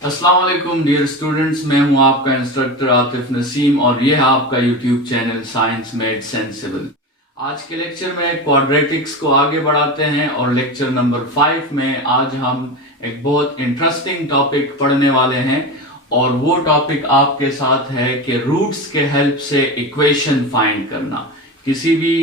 अस्सलाम वालेकुम dear students, मैं हूं आपका इंस्ट्रक्टर आतिफ नसीम और यह है आपका YouTube channel science made sensible. आज के लेक्चर में क्वाड्रेटिक्स को आगे बढ़ाते हैं और लेक्चर नंबर 5 में आज हम एक बहुत इंटरेस्टिंग टॉपिक पढ़ने वाले हैं और वो टॉपिक आपके साथ है कि रूट्स के हेल्प से इक्वेशन फाइंड करना। किसी भी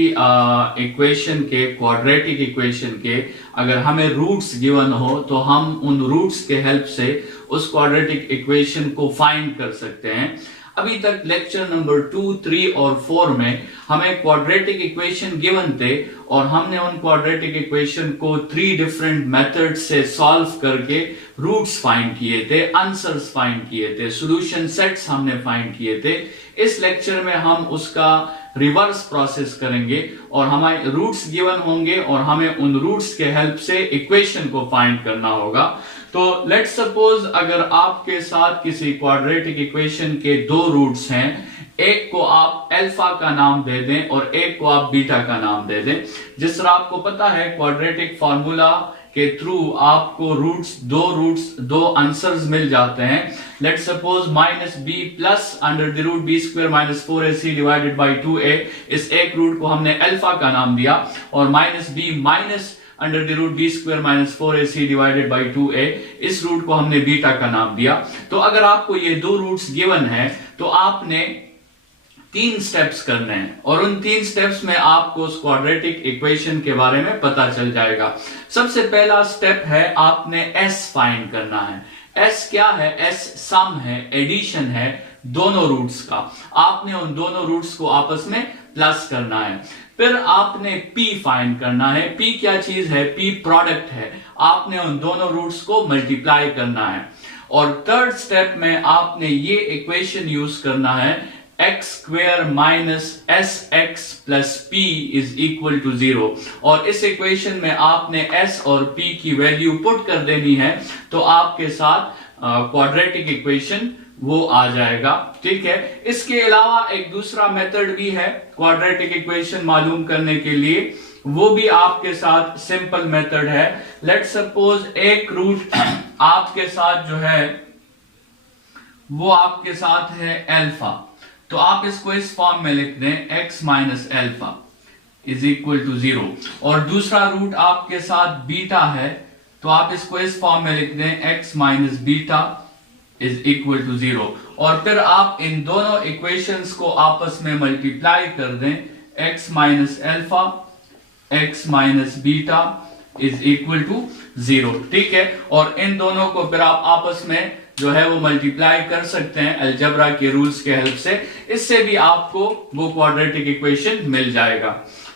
इक्वेशन के, क्वाड्रेटिक इक्वेशन के अगर हमें रूट्स गिवन हो तो हम उन रूट्स के हेल्प से उस क्वाड्रेटिक इक्वेशन को फाइंड कर सकते हैं। अभी तक लेक्चर नंबर 2, 3 और 4 में हमें क्वाड्रेटिक इक्वेशन गिवन थे और हमने उन क्वाड्रेटिक इक्वेशन को 3 डिफरेंट मेथड से सॉल्व करके रूट्स फाइंड किए थे, आंसर्स फाइंड किए थे, सॉल्यूशन सेट्स हमने फाइंड किए थे। इस लेक्चर में हम उसका रिवर्स प्रोसेस करेंगे और हमें रूट्स गिवन होंगे और हमें उन रूट्स के हेल्प से इक्वेशन को फाइंड करना होगा। तो लेट्स सपोज अगर आपके साथ किसी क्वाड्रेटिक इक्वेशन के 2 रूट्स हैं, एक को आप अल्फा का नाम दे दें और एक को आप बीटा का नाम दे दें। जिस तरह आपको पता है क्वाड्रेटिक फार्मूला के थ्रू आपको दो आंसर्स मिल जाते हैं। Let's suppose minus b plus under the root b square minus 4ac divided by 2a, इस एक रूट को हमने अल्फा का नाम दिया और minus b minus under the root b square minus 4ac divided by 2a, इस रूट को हमने बीटा का नाम दिया। तो अगर आपको ये 2 रूट्स गिवन है तो आपने 3 स्टेप्स करने हैं और उन 3 स्टेप्स में आपको उस क्वाड्रेटिक इक्वेशन के बारे में पता चल जाएगा। सबसे पहला स्टेप है आपने s फाइंड करना है। s क्या है? s सम है, एडिशन है दोनों रूट्स का। आपने उन दोनों रूट्स को आपस में प्लस करना है। फिर आपने p फाइंड करना है। p क्या चीज है? p प्रोडक्ट है। आपने उन दोनों रूट्स को मल्टीप्लाई करना है। और थर्ड स्टेप में आपने ये इक्वेशन यूज करना है, x square minus s x plus p is equal to 0। और इस इक्वेशन में आपने s और p की वैल्यू पुट कर देनी है तो आपके साथ क्वाड्रेटिक इक्वेशन वो आ जाएगा। ठीक है। इसके अलावा एक दूसरा मेथड भी है क्वाड्रेटिक इक्वेशन मालूम करने के लिए, वो भी आपके साथ सिंपल मेथड है। लेट्स सपोज एक रूट आपके साथ जो है वो आपके साथ है अल्फा, तो आप इसको इस फॉर्म में लिख दें x minus alpha is equal to 0। और दूसरा रूट आपके साथ बीटा है तो आप इसको इस फॉर्म में लिख दें x minus beta is equal to 0। और फिर आप इन दोनों इक्वेशंस को आपस में मल्टीप्लाई कर दें, x minus alpha x minus beta is equal to 0। ठीक है। और इन दोनों को फिर आप आपस में जो है वो मल्टीप्लाई कर सकते हैं अलजेब्रा के रूल्स के हेल्प से। इससे भी आपको वो क्वाड्रेटिक इक्वेशन मिल जाएगा।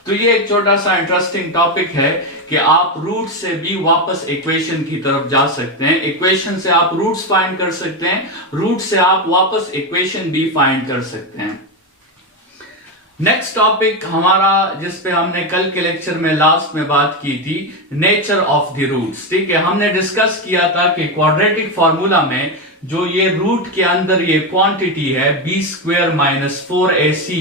तो ये एक छोटा सा इंटरेस्टिंग टॉपिक है कि आप रूट से भी वापस इक्वेशन की तरफ जा सकते हैं। इक्वेशन से आप रूट्स फाइंड कर सकते हैं, रूट से आप वापस इक्वेशन भी फाइंड कर सकते हैं। नेक्स्ट टॉपिक हमारा जिस पे हमने कल के लेक्चर में लास्ट में बात की थी, नेचर ऑफ द रूट्स। ठीक है। हमने डिस्कस किया था कि क्वाड्रेटिक फार्मूला में जो ये रूट के अंदर ये क्वांटिटी है b square minus 4ac,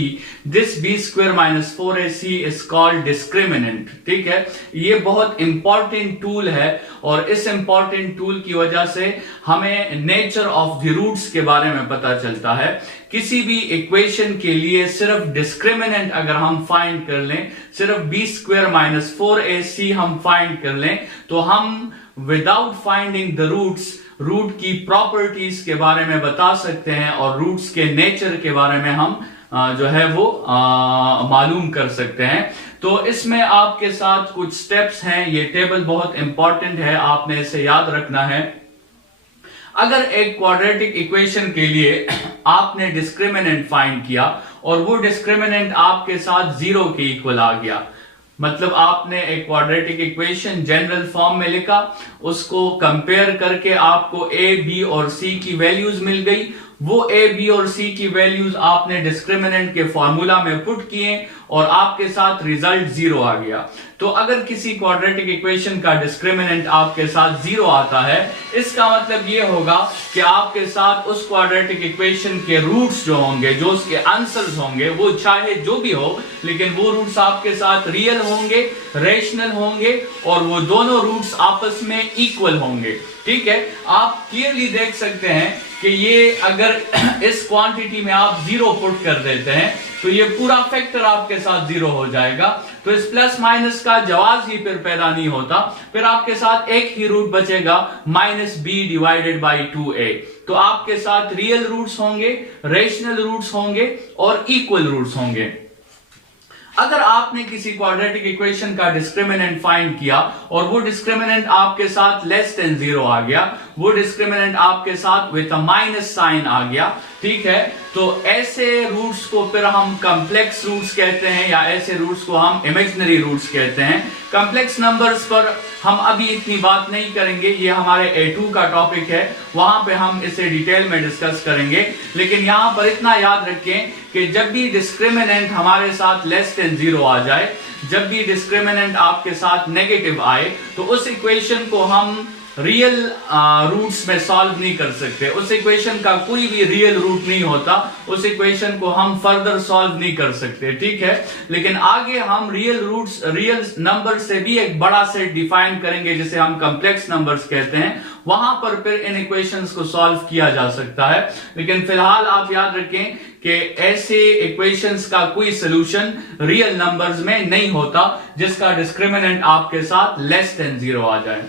this b square minus 4ac is called discriminant. ठीक है। ये बहुत इंपॉर्टेंट टूल है और इस इंपॉर्टेंट टूल की वजह से हमें नेचर ऑफ द रूट्स के बारे में पता चलता है। किसी भी इक्वेशन के लिए सिर्फ डिस्क्रिमिनेंट अगर हम फाइंड कर लें, सिर्फ बी स्क्वायर माइनस 4ac हम फाइंड कर लें तो हम without finding the roots root की प्रॉपर्टीज के बारे में बता सकते हैं और रूट्स के नेचर के बारे में हम जो है वो मालूम कर सकते हैं। तो इसमें आपके साथ कुछ स्टेप्स हैं। ये टेबल बहुत इंपॉर्टेंट है, आपने इसे याद रखना है। अगर एक क्वाड्रेटिक इक्वेशन के लिए आपने डिस्क्रिमिनेंट फाइंड किया और वो डिस्क्रिमिनेंट आपके साथ 0 के इक्वल आ गया, मतलब आपने एक क्वाड्रेटिक इक्वेशन जनरल फॉर्म में लिखा, उसको कंपेयर करके आपको a, b और c की वैल्यूज मिल गई वो ए, बी और सी की वैल्यूज आपने डिस्क्रिमिनेंट के फॉर्मूला में पुट किए और आपके साथ रिजल्ट 0 आ गया। तो अगर किसी क्वाड्रेटिक इक्वेशन का डिस्क्रिमिनेंट आपके साथ 0 आता है, इसका मतलब ये होगा कि आपके साथ उस क्वाड्रेटिक इक्वेशन के रूट्स जो होंगे, जो उसके आंसर्स होंगे, वो चाहे जो भी हो, लेकिन वो रूट्स आपके साथ रियल होंगे, रेशनल होंगे और वो दोनों रूट्स आपस में इक्वल होंगे। ठीक है, आप क्लियरली देख सकते हैं कि ये अगर इस क्वांटिटी में आप 0 पुट कर देते हैं तो ये पूरा फैक्टर आपके साथ 0 हो जाएगा। तो इस प्लस माइनस का जवाब ही फिर पैदा नहीं होता। फिर आपके साथ एक ही रूट बचेगा -b डिवाइडेड बाई 2a। तो आपके साथ रियल रूट्स होंगे, रेशनल रूट्स होंगे और इक्वल रूट्स होंगे। अगर आपने किसी क्वाड्रेटिक इक्वेशन का डिस्क्रिमिनेंट फाइंड किया और वो डिस्क्रिमिनेंट आपके साथ लेस देन 0 आ गया, वो डिस्क्रिमिनेंट आपके साथ विद अ माइनस साइन आ गया, ठीक है, तो ऐसे रूट्स को फिर हम कॉम्प्लेक्स रूट्स कहते हैं या ऐसे रूट्स को हम इमेजिनरी रूट्स कहते हैं। कॉम्प्लेक्स नंबर्स पर हम अभी इतनी बात नहीं करेंगे, ये हमारे A2 का टॉपिक है, वहां पे हम इसे डिटेल में डिस्कस करेंगे। लेकिन यहां पर इतना याद रखें कि जब भी डिस्क्रिमिनेंट हमारे साथ लेस देन 0 आ जाए, जब भी डिस्क्रिमिनेंट आपके साथ नेगेटिव आए, तो उस इक्वेशन को हम रियल रूट्स में सॉल्व नहीं कर सकते। उस इक्वेशन का कोई भी रियल रूट नहीं होता, उस इक्वेशन को हम फर्दर सॉल्व नहीं कर सकते, ठीक है। लेकिन आगे हम रियल रूट्स, रियल नंबर से भी एक बड़ा सेट डिफाइन करेंगे जिसे हम कॉम्प्लेक्स नंबर्स कहते हैं, वहां पर फिर इन इक्वेशंस को सॉल्व किया जा सकता है। लेकिन फिलहाल आप याद रखें कि ऐसे इक्वेशंस का कोई सोल्यूशन रियल नंबर्स में नहीं होता जिसका डिस्क्रिमिनेंट आपके साथ लेस देन 0 आ जाए।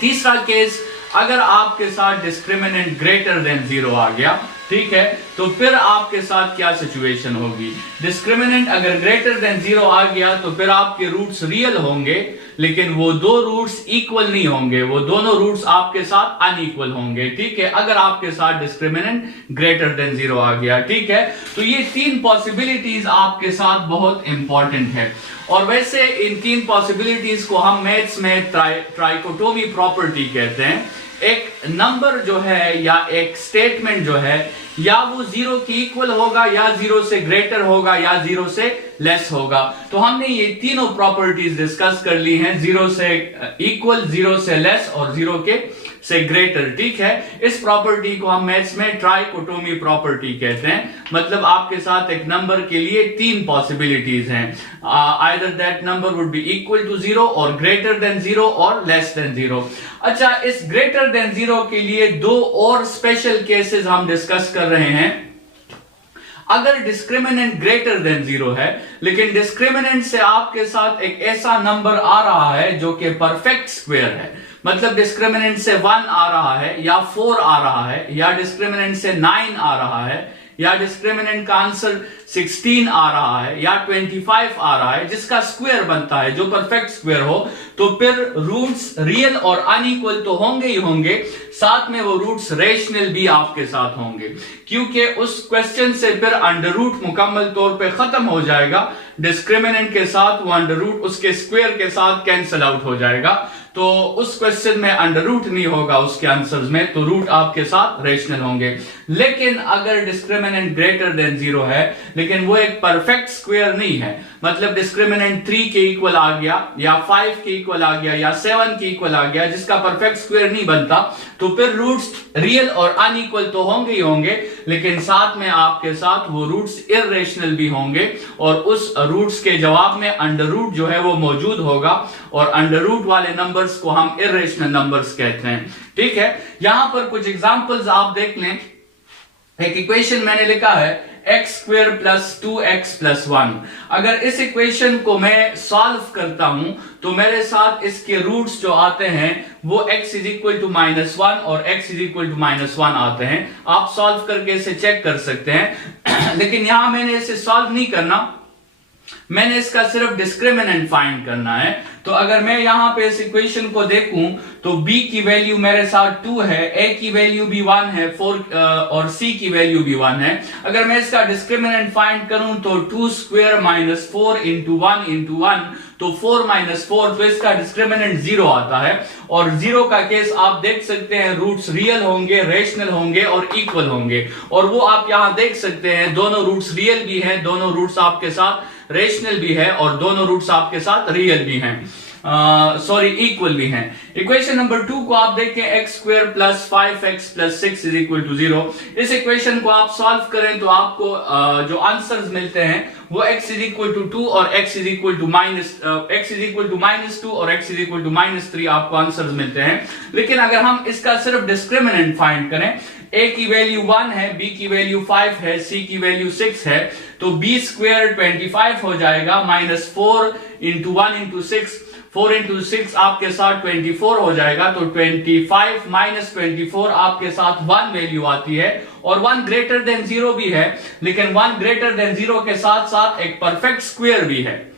तीसरा केस, अगर आपके साथ डिस्क्रिमिनेंट ग्रेटर देन 0 आ गया, ठीक है, तो फिर आपके साथ क्या सिचुएशन होगी। डिस्क्रिमिनेंट अगर ग्रेटर देन 0 आ गया तो फिर आपके रूट्स रियल होंगे, लेकिन वो दो रूट्स इक्वल नहीं होंगे, वो दोनों रूट्स आपके साथ अनइक्वल होंगे, ठीक है, अगर आपके साथ डिस्क्रिमिनेंट ग्रेटर देन 0 आ गया, ठीक है। तो ये 3 पॉसिबिलिटीज आपके साथ बहुत इंपॉर्टेंट है। और वैसे इन 3 पॉसिबिलिटीज को हम मैथ्स में ट्राइकोटोमी प्रॉपर्टी कहते हैं। एक नंबर जो है या एक स्टेटमेंट जो है, या वो 0 के इक्वल होगा, या 0 से ग्रेटर होगा, या 0 से लेस होगा। तो हमने ये तीनों प्रॉपर्टीज डिस्कस कर ली हैं, 0 से इक्वल, 0 से लेस और 0 से ग्रेटर, ठीक है। इस प्रॉपर्टी को हम मैथ्स में ट्राइकोटोमी प्रॉपर्टी कहते हैं। मतलब आपके साथ एक नंबर के लिए 3 पॉसिबिलिटीज हैं, either that number would be equal to 0 और ग्रेटर देन 0 और लेस देन 0। अच्छा, इस ग्रेटर देन 0 के लिए 2 और स्पेशल केसेस हम डिस्कस कर रहे हैं। अगर डिस्क्रिमिनेंट ग्रेटर देन 0 है, लेकिन डिस्क्रिमिनेंट से आपके साथ एक ऐसा नंबर आ रहा है जो कि परफेक्ट स्क्वायर है, मतलब डिस्क्रिमिनेंट से 1 आ रहा है या 4 आ रहा है, या डिस्क्रिमिनेंट से 9 आ रहा है, या डिस्क्रिमिनेंट का आंसर 16 आ रहा है, या 25 आ रहा है, जिसका स्क्वायर बनता है, जो परफेक्ट स्क्वायर हो, तो फिर रूट्स रियल और अनइक्वल तो होंगे ही होंगे, साथ में वो रूट्स रेशनल भी आपके साथ होंगे, क्योंकि उस क्वेश्चन से फिर अंडर रूट मुकम्मल तौर पे खत्म हो जाएगा। डिस्क्रिमिनेंट के साथ वो अंडर रूट उसके स्क्वायर के साथ कैंसिल आउट हो जाएगा, तो उस क्वेश्चन में अंडर रूट नहीं होगा उसके आंसर्स में, तो रूट आपके साथ रेशनल होंगे। लेकिन अगर डिस्क्रिमिनेंट ग्रेटर देन 0 है, लेकिन वो एक परफेक्ट स्क्वायर नहीं है, मतलब डिस्क्रिमिनेंट 3 के इक्वल आ गया, या 5 के इक्वल आ गया, या 7 के इक्वल आ गया, जिसका परफेक्ट स्क्वायर नहीं बनता, तो फिर रूट्स रियल और अनइक्वल तो होंगे ही होंगे, लेकिन साथ में आपके साथ वो रूट्स इर्रेशनल भी होंगे, और उस रूट्स के जवाब में अंडर रूट जो है वो मौजूद होगा, और अंडर रूट वाले नंबर्स को हम इर्रेशनल नंबर्स कहते हैं, ठीक है। यहां पर कुछ एग्जांपल्स आप देख लें। एक इक्वेशन मैंने लिखा है x² + 2x + 1। अगर इस इक्वेशन को मैं सॉल्व करता हूं तो मेरे साथ इसके रूट्स जो आते हैं वो x = -1 और x = -1 आते हैं। आप सॉल्व करके इसे चेक कर सकते हैं। लेकिन यहां मैंने इसे सॉल्व नहीं करना, मैंने इसका सिर्फ डिस्क्रिमिनेंट फाइंड करना है। तो अगर मैं यहां पे इस इक्वेशन को देखूं तो b की वैल्यू मेरे साथ 2 है, a की वैल्यू भी 1 है, 4 और c की वैल्यू भी 1 है। अगर मैं इसका डिस्क्रिमिनेंट फाइंड करूं तो 2 स्क्वायर माइनस 4 इंटू 1 तो 4 माइनस 4, तो इसका डिस्क्रिमिनेंट 0 आता है। और 0 का केस आप देख सकते हैं, रूट्स रियल होंगे, रेशनल होंगे और इक्वल होंगे। और वो आप यहां देख सकते हैं, दोनों रूट्स रियल भी हैं, दोनों रूट्स आपके साथ रेशनल भी है और दोनों रूट्स आपके साथ रियल भी हैं, इक्वल भी हैं। इक्वेशन नंबर 2 को आप देखें, x square plus 5x plus 6 is equal to 0। इस इक्वेशन को आप सॉल्व करें तो आपको जो आंसर्स मिलते हैं वो x इज इक्वल टू 2 और x इज इक्वल टू -2 और x इज इक्वल टू -3 आपको आंसर्स मिलते हैं। लेकिन अगर हम इसका सिर्फ डिस्क्रिमिनेंट फाइंड करें, a की वैल्यू 1 है, b की वैल्यू 5 है, c की वैल्यू 6 है, तो b स्क्वायर 25 हो जाएगा, -4 इंटू 1 इंटू 6, 4 इंटू 6 आपके साथ 24 हो जाएगा। तो 25 माइनस 24 आपके साथ 1 वैल्यू आती है और 1 ग्रेटर देन 0 भी है, लेकिन 1 ग्रेटर देन 0 के साथ साथ एक परफेक्ट स्क्वायर भी है।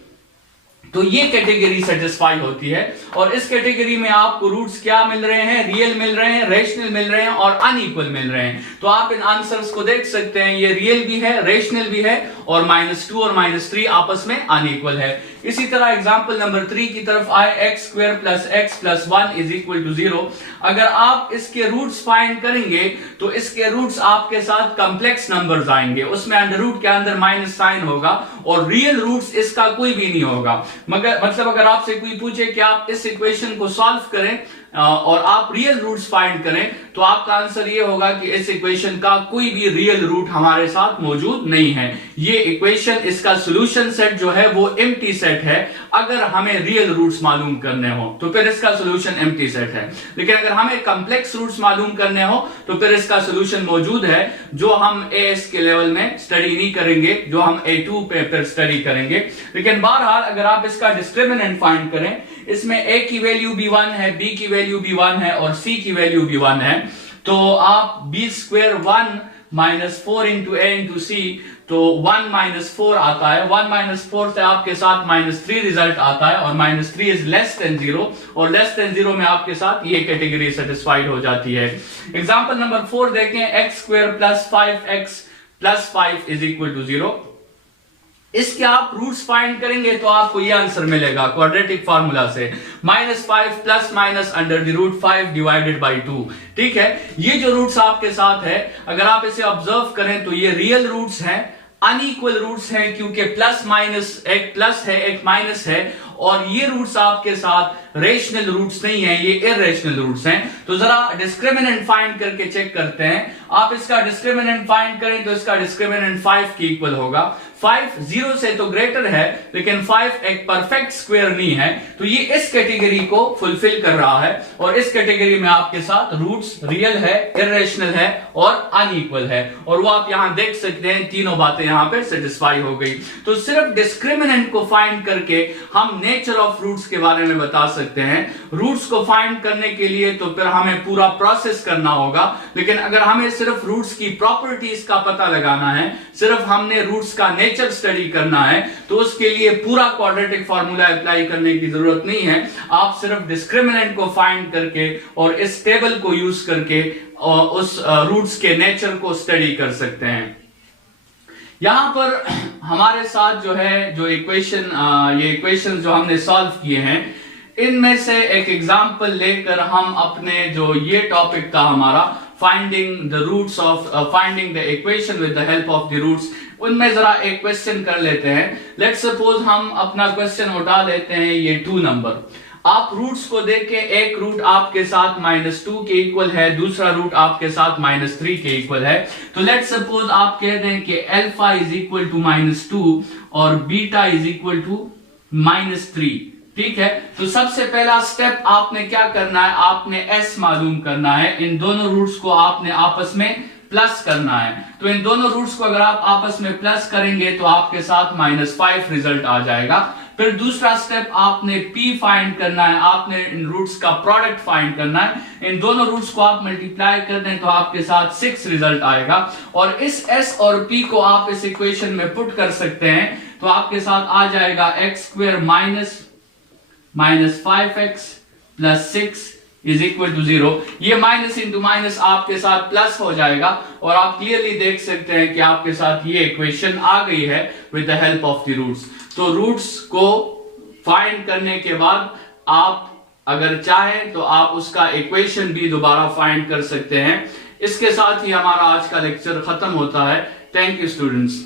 तो ये कैटेगरी सेटिस्फाई होती है। और इस कैटेगरी में आपको रूट्स क्या मिल रहे हैं, रियल मिल रहे हैं, रेशनल मिल रहे हैं और अनइक्वल मिल रहे हैं। तो आप इन आंसर्स को देख सकते हैं, ये रियल भी है, रेशनल भी है और -2 और -3 आपस में अनइक्वल है। इसी तरह एग्जांपल नंबर 3 की तरफ आए, x square plus x plus 1 is equal to 0। अगर आप इसके रूट्स फाइंड करेंगे तो इसके रूट्स आपके साथ कॉम्प्लेक्स नंबर्स आएंगे, उसमें अंडर रूट के अंदर माइनस साइन होगा और रियल रूट्स इसका कोई भी नहीं होगा। मगर मतलब अगर आपसे कोई पूछे कि आप इस इक्वेशन को सॉल्व करें और आप रियल रूट्स फाइंड करें, तो आपका आंसर ये होगा कि इस इक्वेशन का कोई भी रियल रूट हमारे साथ मौजूद नहीं है। ये इक्वेशन, इसका सॉल्यूशन सेट जो है वो एम्प्टी सेट है। अगर हमें रियल रूट्स मालूम करने हो तो फिर इसका सॉल्यूशन एम्प्टी सेट है, लेकिन अगर हमें कॉम्प्लेक्स रूट्स मालूम करने हो तो फिर इसका सॉल्यूशन मौजूद है, जो हम एएस के लेवल में स्टडी नहीं करेंगे, जो हम A2 पे फिर स्टडी करेंगे। लेकिन बहरहाल अगर आप इसका डिस्क्रिमिनेंट फाइंड करें, इसमें a की वैल्यू भी 1 है, b की वैल्यू भी 1 है और c की वैल्यू भी 1 है, तो आप b square 1 minus 4 into a into c, तो 1 माइनस 4 आता है। 1 माइनस 4 से आपके साथ -3 रिजल्ट आता है और -3 इज लेस देन 0 और लेस देन 0 में आपके साथ ये कैटेगरी सेटिस्फाइड हो जाती है। एग्जांपल नंबर 4 देखें, x square plus 5x plus 5 is equal to 0। इसके आप रूट्स फाइंड करेंगे तो आपको ये आंसर मिलेगा क्वाड्रेटिक फार्मूला से, -5 plus minus under the root 5 divided by 2। ठीक है, ये जो रूट्स आपके साथ है, अगर आप इसे ऑब्जर्व करें तो ये रियल रूट्स हैं, अनइक्वल रूट्स हैं, क्योंकि प्लस माइनस, एक प्लस है एक माइनस है, और ये रूट्स आपके साथ रेशनल रूट्स नहीं है, ये इररेशनल रूट्स हैं। तो जरा डिस्क्रिमिनेंट फाइंड करके चेक करते हैं। आप इसका डिस्क्रिमिनेंट फाइंड करें तो इसका डिस्क्रिमिनेंट 5 के इक्वल होगा। 5 0 से तो ग्रेटर है, लेकिन 5 एक परफेक्ट स्क्वायर नहीं है, तो ये इस कैटेगरी को फुलफिल कर रहा है। और इस कैटेगरी में आपके साथ रूट्स रियल है, इररेशनल है और अनइक्वल है, और वो आप यहां देख सकते हैं, तीनों बातें यहां पे सेटिस्फाई हो गई। तो सिर्फ डिस्क्रिमिनेंट को फाइंड करके हम नेचर ऑफ रूट्स के बारे में बता सकते हैं। रूट्स को फाइंड करने के लिए तो फिर हमें पूरा प्रोसेस करना होगा, लेकिन अगर हमें सिर्फ रूट्स की प्रॉपर्टीज का पता लगाना है, सिर्फ हमने रूट्स का नेचर स्टडी करना है, तो उसके लिए पूरा क्वाड्रेटिक फार्मूला अप्लाई करने की जरूरत नहीं है। आप सिर्फ डिस्क्रिमिनेंट को फाइंड करके और इस टेबल को यूज करके उस रूट्स के नेचर को स्टडी कर सकते हैं। यहां पर हमारे साथ जो है, जो इक्वेशन, ये इक्वेशन जो हमने सॉल्व किए हैं, इनमें से एक एग्जांपल लेकर हम अपने जो ये टॉपिक था हमारा, finding the roots of finding the equation with the help of the roots, उनमें जरा एक क्वेश्चन कर लेते हैं। लेट्स सपोज हम अपना क्वेश्चन उठा लेते हैं ये 2 नंबर। आप रूट्स को देख के, एक रूट आपके साथ -2 के इक्वल है, दूसरा रूट आपके साथ -3 के इक्वल है। तो लेट्स सपोज आप कह दें कि अल्फा इज इक्वल टू -2 और बीटा इज इक्वल टू -3। ठीक है, तो सबसे पहला स्टेप आपने क्या करना है, आपने s मालूम करना है। इन दोनों रूट्स को आपने आपस में प्लस करना है। तो इन दोनों रूट्स को अगर आप आपस में प्लस करेंगे तो आपके साथ -5 रिजल्ट आ जाएगा। फिर दूसरा स्टेप आपने p फाइंड करना है, आपने इन रूट्स का प्रोडक्ट फाइंड करना है। इन दोनों रूट्स को आप मल्टीप्लाई कर दें तो आपके साथ 6 रिजल्ट आएगा, और इस s और p को आप इस इक्वेशन में पुट कर सकते हैं तो आपके साथ आ जाएगा x square minus 5x plus 6 is equal to 0। ये माइनस इंटू माइनस आपके साथ प्लस हो जाएगा, और आप क्लियरली देख सकते हैं कि आपके साथ ये इक्वेशन आ गई है with the help of the roots. तो रूट्स को फाइंड करने के बाद आप अगर चाहें तो आप उसका इक्वेशन भी दोबारा फाइंड कर सकते हैं। इसके साथ ही हमारा आज का लेक्चर खत्म होता है। Thank you students.